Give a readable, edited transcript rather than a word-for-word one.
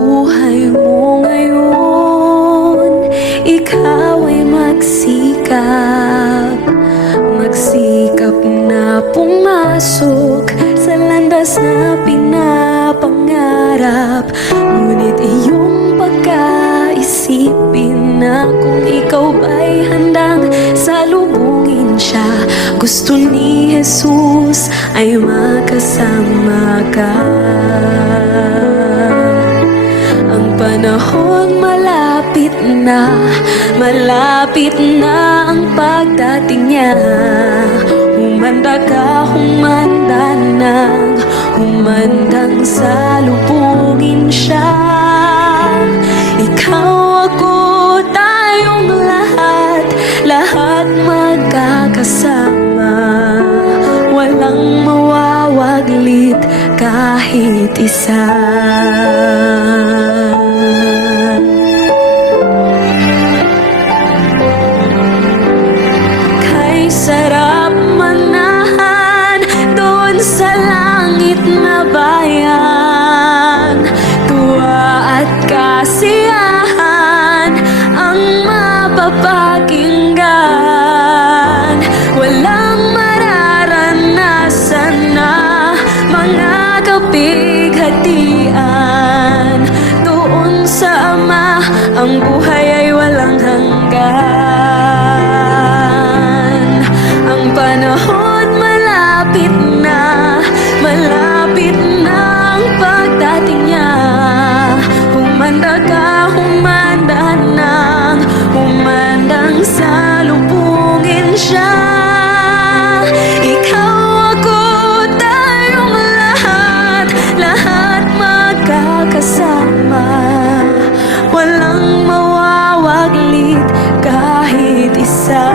buhay mo ngayon, ikaw ay magsikap. Magsikap na pumasok sa landas na pinapangarap. Ngunit iyong pagkaisipin na kung ikaw ba'y handang salubungin siya. Gusto ni Jesus ay makasama ka. Ang panahon malapit na, malapit na ang pagdating niya. Humanda ka, humanda nang, humandang salubungin siya. Ikaw, ako, tayong lahat, lahat magkakasama. Walang mawawaglit kahit isa. Kay sarap manahan doon sa langit na bayan. Tuwa at kasiyahan ang mapapakinggan. Walang mararanasan na mga kapighatian. Doon sa Ama ang buhay ay walang hanggan. Ang panahon malapit na, malapit na ang pagdating niya. Humanda ka, humanda nang, humandang salubungin siya. Ikaw, ako, tayong lahat, lahat magkakasama. Walang mawawaglit kahit isa.